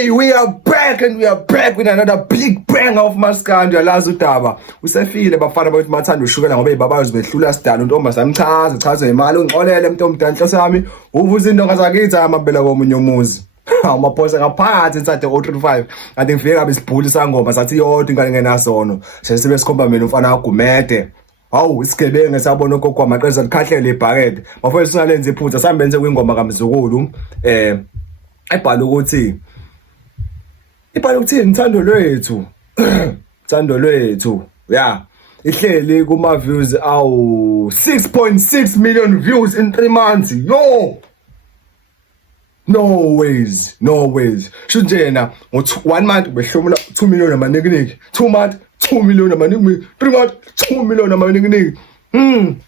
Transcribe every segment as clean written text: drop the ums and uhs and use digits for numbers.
Hey, we are back and we are back with another big bang of Maskandi. Uyalazi udaba usefile bafana bathi mathanda ushukela ngoba ibabazi behlula sidala untombazana chaza imali ungixolele mntomdala inhloso yami uvuza into ngazakithi amabela komunye umuzi amaphosa ngaphakathi inside 035 kanti ngifike kabe sibhuli sangoma sathi yodwa ingane ngenasono sesibe sikhomba mina umfana wagumede. Hawu isigebengu sabona kokwa maqeza likhahlele ibhakede bafowethu singalenza iphutha sambenze kwingoma kaMzukulu ebhala ukuthi Thando lwethu Thando lwethu yeah ihleli kuma views awu 6.6 million views in 3 months. Yo, no ways should njena ngo1 month behlomula 2 million amaningi 2 months 2 million amaningi 3 months 2 million amaningi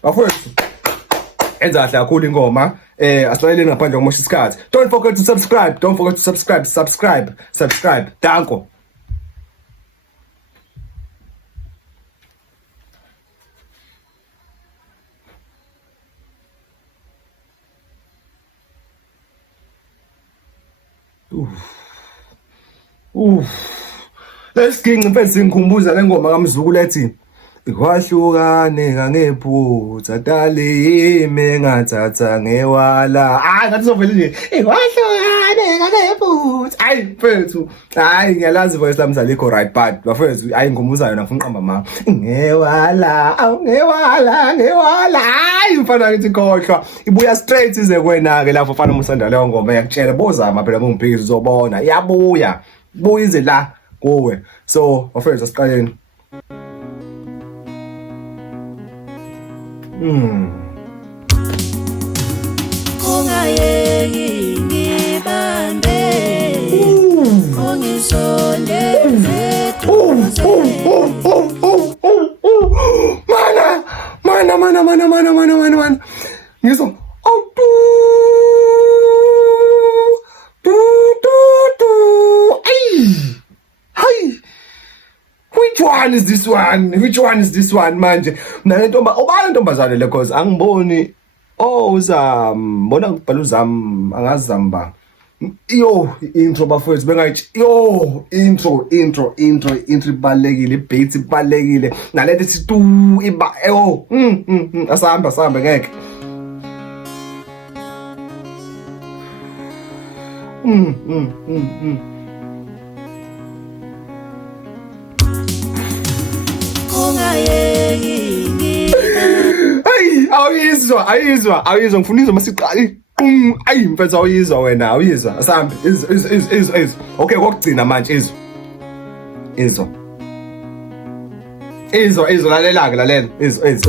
bafowethu enza kahle kakhulu ingoma asayeleni ngaphandle ngomosha isikhathi. Don't forget to subscribe danko. Let's king mfethu ngikhumbuza lengoma kaMzukulu ethi ikwahlukane ngangephutha dalime ngathatha ngewala. Ngathi sovela nje ikwahlukane ngangephutha. Mfethu ngiyalazi voice lami zalikho right but bafethu ngikhumbula yona ngifuna uqamba ma ngewala mfana ngithi khohlwa ibuya straight ize kwena ke lapho mfana musanda leyo ngoma yakutshela bozama phela ungiphikisa uzobona iyabuya ize la kuwe. So bafethu asiqaleni. Ungayeki ngibambe ungisondeze duze mana ngizo awtu Which one is this one manje? Mina obani ntombazane le cause angiboni uzambona ngibhala uzam angazamba. Yo intro bafowethu bengayithi yo intro ibalekile beat ibalekile nalethi situ iba asamba ngeke. Awuyizwa ngifuna izwa masiqali mfethu awuyizwa wena awuyizwa asambe izwa okay kokugcina manje izwa lalela izwa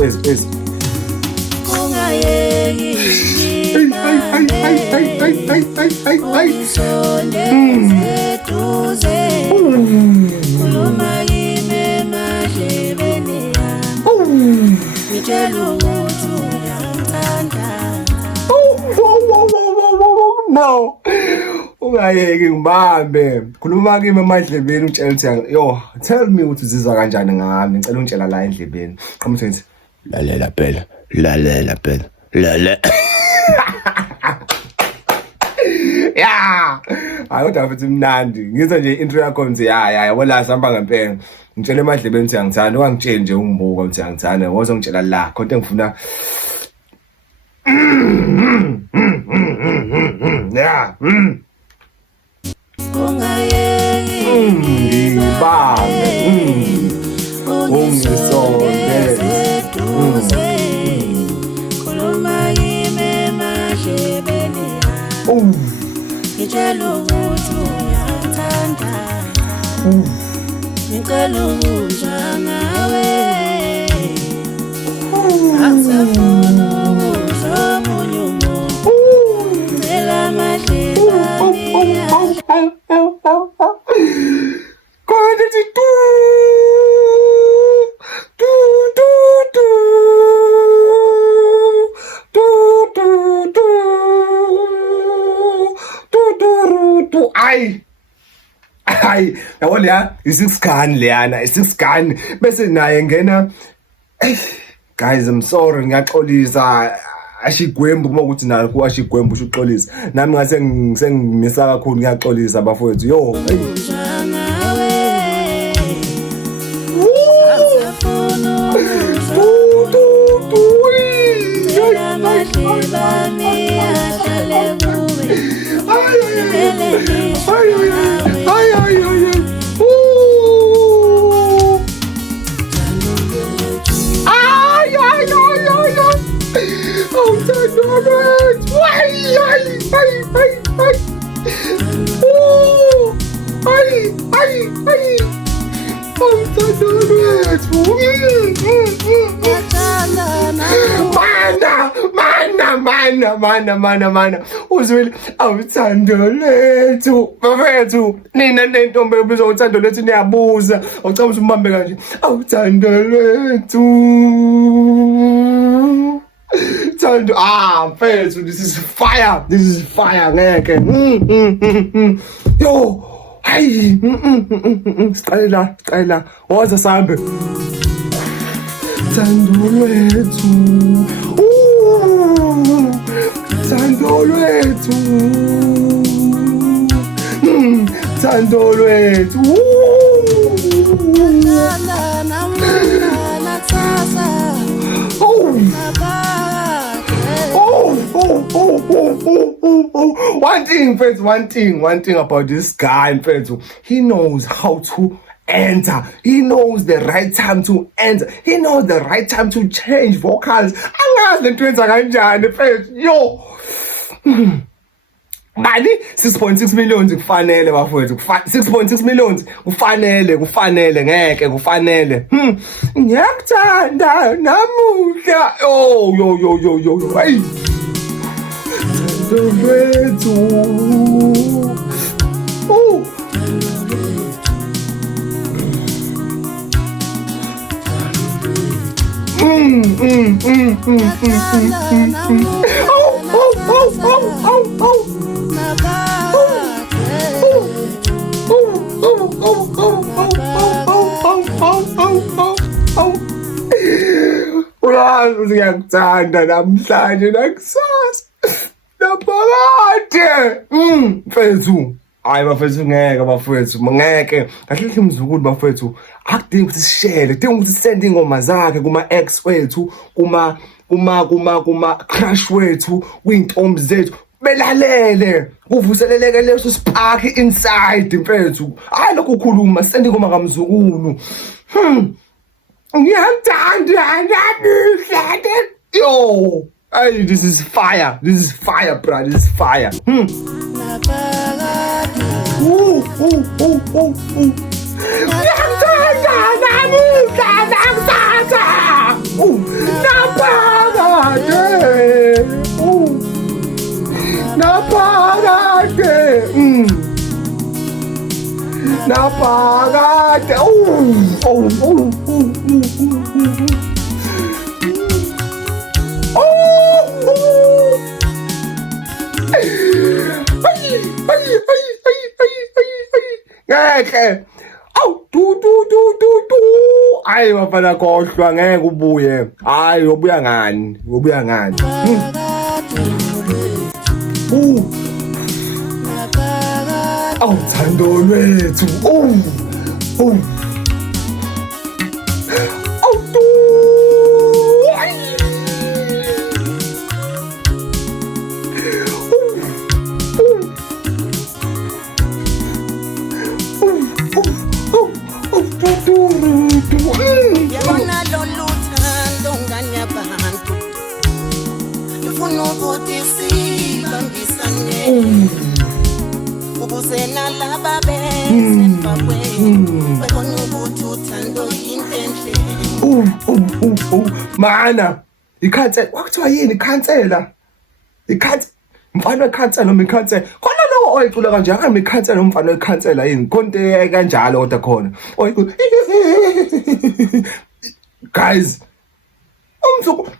no ungayeki ngibambe khuluma kimi emadlebeni utshela ukuthi yo tell me ukuthi uzizwa kanjani ngami ngicela ungitshela la endlebeni qhamuthi ngithi lalela phela yeah kodwa futhi mnandi ngizwa nje intro yakho nje wala sihamba ngempela ngitshela emadlebeni ukuthi angithanda ungangitsheli nje ungibuka ukuthi angithanda wozongitshela la kodwa ngifuna yeah ngibambe ungisondeze duze khuluma kimi emadlebeni ngitshela ukuthi uyathanda ngicela ukuzwa ngawe asafuna ukuzwa omunye umuntu ngicela amadlebeni yabo leya isiskani leyana bese naye ngena guys I'm sorry ngiyaxolisa ashigwembu uma ukuthi nalo kuashigwembu ushuxolisa nami ngase sengimisa kakhulu ngiyaxolisa bafowethu yo Ngawe asafuna Cela madlelane ahlale kuwe Mana uzwile awuthando lethu bafethu nina nentombi ebizwa uthando lethu niyabuza awucabanga umbambe kanje awuthando lethu thando mfethu this is fire ngeke yo hayi siqala woza sambe thando lethu thando lwethu thando lwethu one thing about this guy mfethu, he knows how to enter, he knows the right time to enter, he knows the right time to change vocals. Angazi lento yenza kanjani mfethu yo mali 6.6 million kufanele bafowethu 6.6 million kufanele ngeke kufanele ngiyakuthanda namuhla yo hey Dov'ettu Uyakuthanda namhlanje nakusasa naphakade mfethu hayi bafethu ngeke bafethu ngeke kahle umzukulu bafethu akudingi ukuthi sishare kudinga ukuthi sende ingoma zakhe kuma ex wethu kuma crush wethu kwintombi zethu belalele kuvuseleleke leso spark inside mfethu hayi lokho ukhuluma sende ingoma kamzukulu ngiyakuthanda namhla yo hey, this is fire, bro, this is fire. Ngeke du hayi bafana khohlwa ngeke ubuye hayi ubuya ngani thando lwethu Yabona lolu thando ngani yabantu ufuna ukuthi sibambisane ukuze nalaba besemva kwenu babone ukuthi uthando yinto enhle mana ikhansela wakuthiwa yini ikhansela mfana ikhansela noma ikhansela khona lo oyicula kanje akami ikhansela umfana ikhansela yini konke kanjalo kodwa khona guys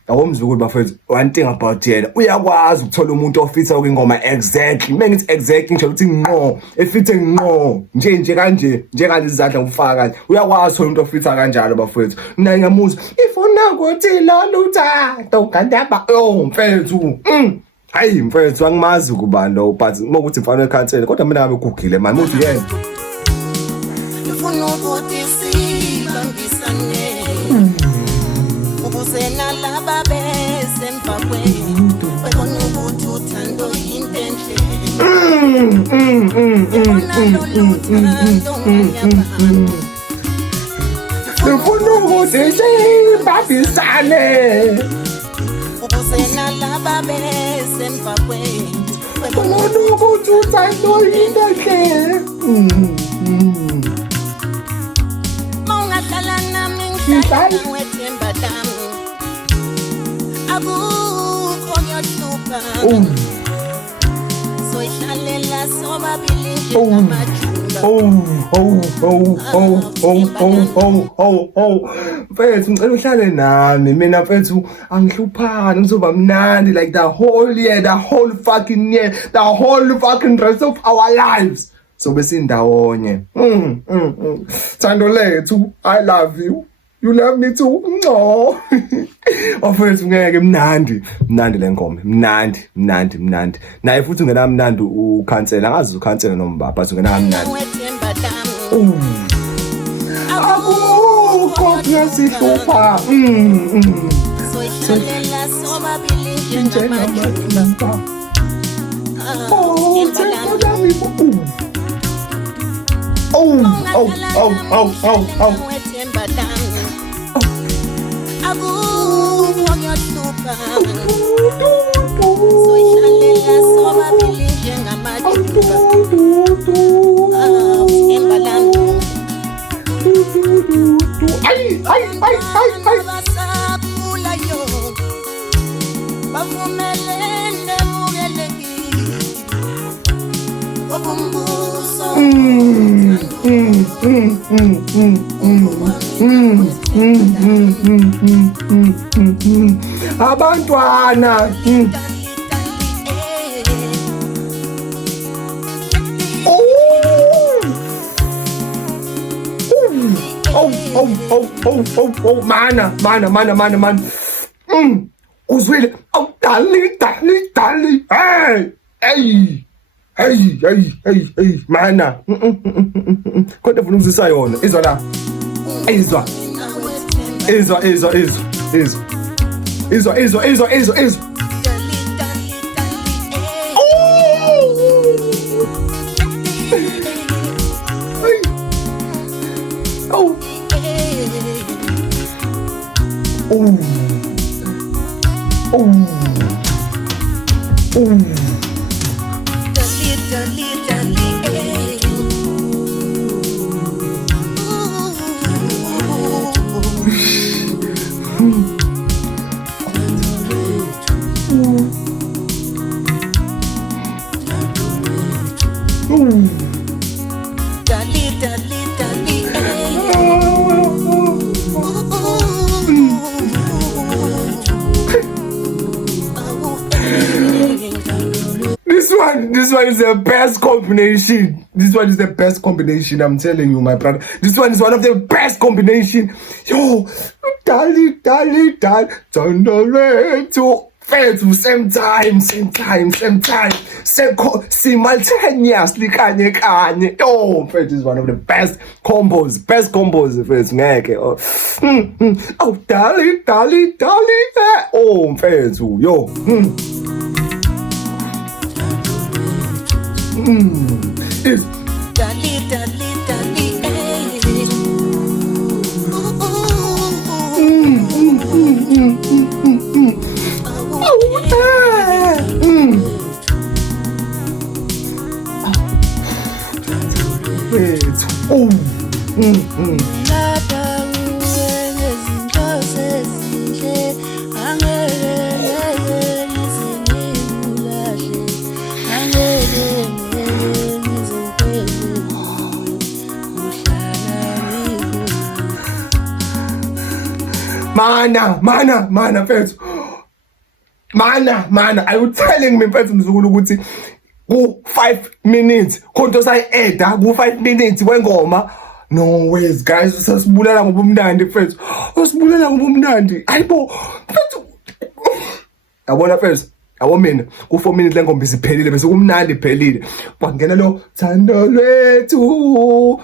Awumzukulu bafethu, one thing about yena, uyakwazi ukuthola umuntu ofitha kwingoma exactly. Mengithi exactly nje ukuthi ngqo, efithe ngqo, nje kanje izandla ufaka kanje. Uyakwazi ukuthola umuntu ofitha kanjalo bafethu. Mina ngiyamuzwa, ifuna ukuthi lo uthando kandaba. Mfethu. Hayi mfethu angimazi kubani lo, but ngokuthi mfanele cancel kodwa mina ngabe kugile manje muthi yena. Ufuna ukuthi sibambisane. Ubusena laba besemva kwethu webona ukuthi uthando yinto enhle ufuna ukuthi sibambisane ubusena laba besemva kwethu webona ukuthi uthando yinto enhle Maungahlala nami ngihlala wethemba lami akukho ngiyohlupha soyihlalela sobabili njengamajula mfethu ngicela uhlale nami mina mfethu angihluphani kuzoba mnandi like the whole year, the whole fucking year, the whole fucking rest of our lives sobe sindawonye. Thando lethu, I love you. You love me too. No. Ofethu ngeke mnandi le ngoma. Mnandi. Naye futhi ungena mnandi ukhansela, angazi ukhansela noma but ungena mnandi. Akukho kuyasihlupha. soyihlalela sobabili njengamajula Abantwana mana uzwile darling hey mana kodwa ufuna ukuzisa yona izwa la izwa This one is the best combination. This one is the best combination. I'm telling you, my brother. This one is one of the best combination. Yo, darling. Fethu, same time. Simultaneously, kanye. Oh, fethu is one of the best combos, fethu, ngeke. Oh, darling. Oh, fethu, yo. Is Dali, Mana mfethu. Mana, are you telling me mfethu mzukulu ukuthi ku 5 minutes khonto sayi-eda ku 5 minutes wengoma? No ways guys, usasibulala ngobumnandi mfethu. Usibulala ngobumnandi. Ayibo mfethu. Yabona mfethu. Yabo mina ku 4 minutes lengoma isiphelile bese kumnandi iphelile. Kwangena lo thando lwethu.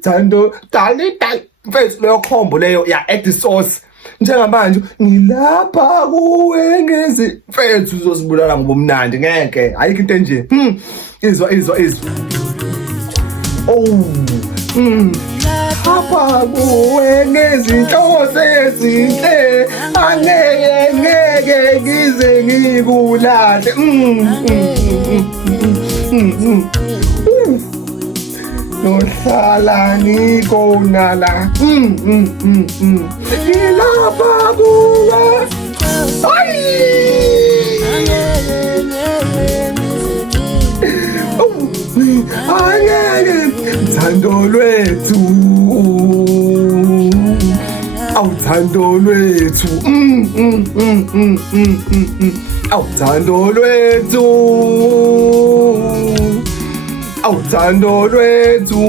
Thando dali mfethu leyo combo leyo ya add sauce. Njengamanje ngilapha kuwe ngezi mfethu uzosibulala ngobumnandi ngeke ayikho into enje. Izwa. Lapha kuwe ngezinhloso ezinhle angeke ngize ngikulahle. Nohlala ngikonala. Ngilapha kuwe. Angeke thando lwethu. Awuthando lwethu. Awuthando lwethu. Awuthando lwethu.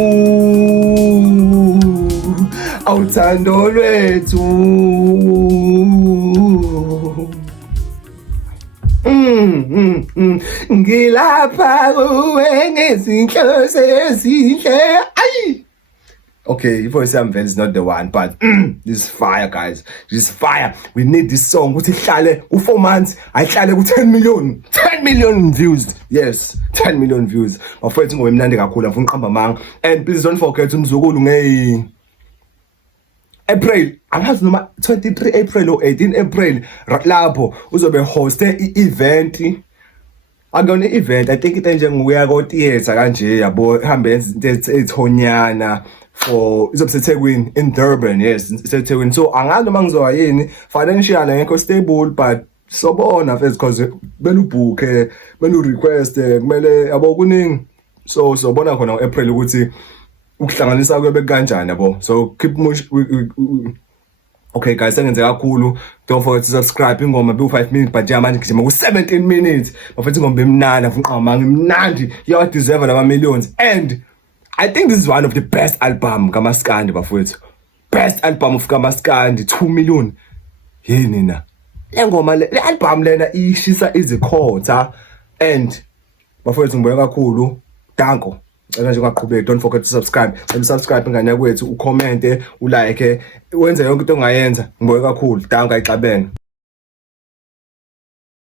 Awuthando lwethu. Ngilapha kuwe ngezinhloso ezinhle. Ayi. Okay, voice yami vele is not the one, but this is fire guys. This is fire. We need this song ukuthi ihlale u4 months, ayihlale ku 10 million. 10 million views. Yes, 10 million views. Bafethu ngoba emnandi kakhulu afuna uqamba manga. And please don't forget umzukulu nge April, angazi noma 23 April or 18 April lapho uzobe hoste i-event. Akuyona i-event, I think into njengokuya ko theater kanje yabo hambe izinto ezithonyana for izobuseThekwini in Durban. Yes, iseThekwini. So angazi noma ngizowa yini financial ngekho stable, but sobona first because belubhuke belu-request kumele yabo kuningi. So sobona khona ngo-April ukuthi ukuhlanganisa kwebe kanjani yabo. So keep okay guys, sengenze kakhulu. Don't forget to subscribe. Ingoma be 5 minutes but manje ngijima ku 17 minutes. Bafethu ingoma imnandi afuna uqamba imnandi. You deserve lama millions. And I think this is one of the best album kaMaskandi bafethu. Best album of kaMaskandi, 2 million. Yini na. Le ngoma le album lena ishisa izikhotha and bafethu ngibuye kakhulu. Danko. Cela nje ungaqhubeki. Don't forget to subscribe. Subscribe ngane kwethu, ucommente, ulike, wenze yonke into ongayenza. Ngibuye kakhulu. Danko ayixabene.